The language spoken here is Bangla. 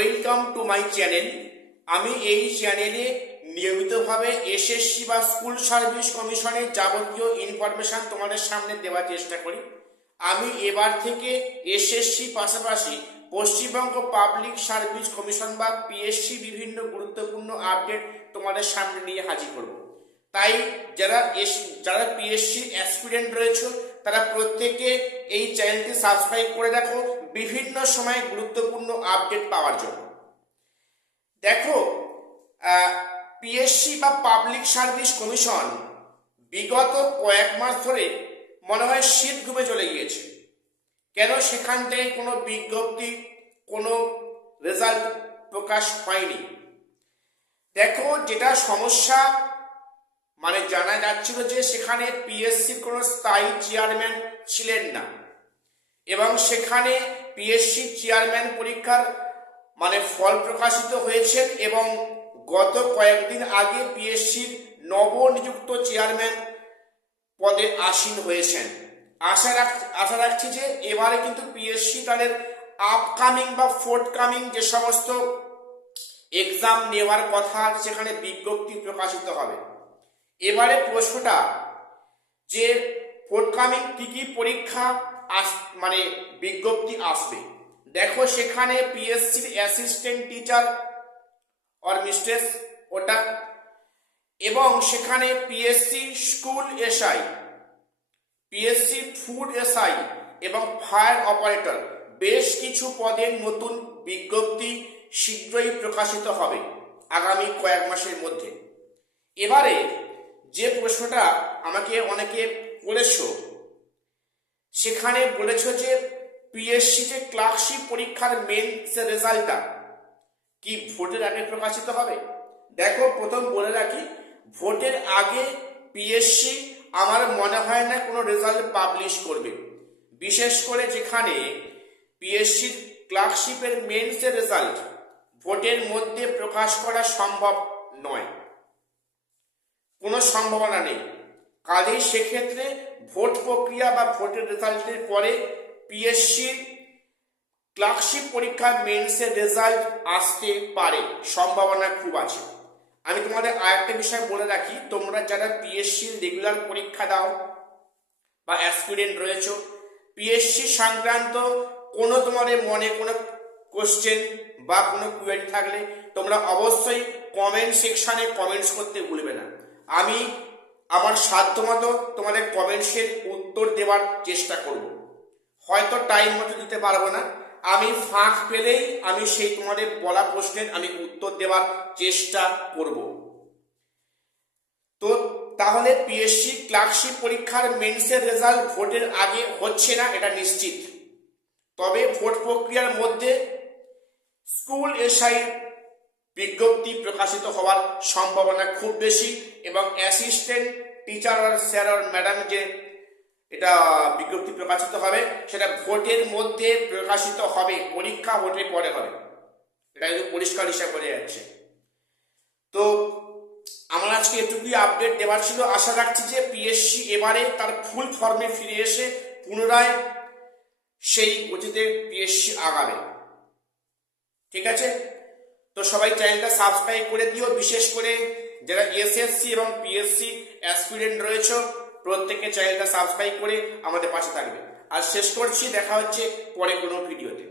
Welcome to my channel. আমি এই চ্যানেলে নিয়মিতভাবে এসএসসি বা স্কুল সার্ভিস কমিশনের যাবতীয় ইনফরমেশন তোমাদের সামনে দেওয়ার চেষ্টা করি। আমি এবার থেকে এসএসসি পাশাপাশি পশ্চিমবঙ্গ পাবলিক সার্ভিস কমিশন বা পিএসসি বিভিন্ন গুরুত্বপূর্ণ আপডেট তোমাদের সামনে নিয়ে হাজির করব। তাই যারা পিএসসি অ্যাসপিরেন্ট রয়েছে তারা প্রত্যেকে এই চ্যানেলটি সাবস্ক্রাইব করে রাখো বিভিন্ন সময় গুরুত্বপূর্ণ আপডেট পাওয়ার জন্য। দেখো, পিএসসি বা পাবলিক সার্ভিস কমিশন বিগত কয়েক মাস ধরে মনে হয় শীত ঘুমে চলে গিয়েছে। কেন সেখান থেকে কোনো বিজ্ঞপ্তি, কোনো রেজাল্ট প্রকাশ হয়নি? দেখো, যেটা সমস্যা জানা যাচ্ছিল যে সেখানে পিএসসির কোনো স্থায়ী চেয়ারম্যান ছিলেন না এবং সেখানে পিএসসি চেয়ারম্যান পরীক্ষার ফল প্রকাশিত হয়েছেন এবং গত কয়েকদিন আগে পিএসসির নবনিযুক্ত চেয়ারম্যান পদে আসীন হয়েছেন। আশা রাখছি যে এবারে কিন্তু পিএসসি তাদের আপকামিং বা ফোর্থকামিং যে সমস্ত এক্সাম নেওয়ার কথা সেখানে বিজ্ঞপ্তি প্রকাশিত হবে। এবারে প্রশ্নটা যে ফোর্থকামিং কি কি পরীক্ষা বিজ্ঞপ্তি আসবে। দেখো, সেখানে পিএসসির অ্যাসিস্ট্যান্ট টিচার অর মিস্ট্রেস ওটা, এবং সেখানে PSC school SI, PSC food SI এবং ফায়ার অপারেটর বেশ কিছু পদের নতুন বিজ্ঞপ্তি শীঘ্রই প্রকাশিত হবে আগামী কয়েক মাসের মধ্যে। এবারে যে প্রশ্নটা আমাকে অনেকে বলেছ, সেখানে বলেছ যে পিএসসি যে ক্লার্কশিপ পরীক্ষার মেন্সের রেজাল্টটা কি ভোটের আগে প্রকাশিত হবে? দেখো, প্রথম বলে রাখি, ভোটের আগে পিএসসি আমার মনে হয় না কোনো রেজাল্ট পাবলিশ করবে। বিশেষ করে যেখানে পিএসসির ক্লার্কশিপের মেন্সের রেজাল্ট ভোটের মধ্যে প্রকাশ করা সম্ভব নয়, কোনো সম্ভাবনা নেই। কাজেই সেক্ষেত্রে ভোট প্রক্রিয়া বা ভোটের রেজাল্টের পরে পিএসসির ক্লার্কশিপ পরীক্ষার মেন্সের রেজাল্ট আসতে পারে, সম্ভাবনা খুব আছে। আমি তোমাদের আরেকটা বিষয় বলে রাখি, তোমরা যারা পিএসসির রেগুলার পরীক্ষা দাও বা অ্যাসপিরেন্ট রয়েছে, পিএসসি সংক্রান্ত কোনো তোমাদের মনে কোনো কোশ্চেন বা কোনো কোয়েরি থাকলে তোমরা অবশ্যই কমেন্ট সেকশানে কমেন্টস করতে ভুলবে না। আমি আমার সাধ্যমতো তোমাদের কমেন্টসের উত্তর দেওয়ার চেষ্টা করব। হয়তো টাইম মতো দিতে পারবো না, আমি ফাঁক পেলেই আমি সেই তোমাদের বলা প্রশ্নের আমি উত্তর দেওয়ার চেষ্টা করব। তো তাহলে পিএসসি ক্লার্কশিপ পরীক্ষার মেন্সের রেজাল্ট ভোটের আগে হচ্ছে না, এটা নিশ্চিত। তবে ভোট প্রক্রিয়ার মধ্যে স্কুল এসআই বিজ্ঞপ্তি প্রকাশিত হওয়ার সম্ভাবনা খুব বেশি এবং অ্যাসিস্ট্যান্ট টিচার আর স্যার আর ম্যাডাম যে এটা বিজ্ঞপ্তি প্রকাশিত হবে সেটা ভোটের মধ্যে প্রকাশিত হবে, পরীক্ষা ভোটের পরে হবে, এটা কিন্তু পরিষ্কার হিসাব করে যাচ্ছে। তো আমার আজকে এটুকুই আপডেট দেওয়ার ছিল। আশা রাখছি যে পিএসসি এবারে তার ফুল ফর্মে ফিরে এসে পুনরায় সেই গতিতে পিএসসি আগাবে। ঠিক আছে, তো সবাই চ্যানেলটা সাবস্ক্রাইব করে দিও। বিশেষ করে যারা এসএসসি এবং পিএসসি অ্যাসপিরেন্ট রয়েছে প্রত্যেকে চ্যানেলটা সাবস্ক্রাইব করে আমাদের পাশে থাকবে। আর শেষ করছি, দেখা হচ্ছে পরে কোনো ভিডিওতে।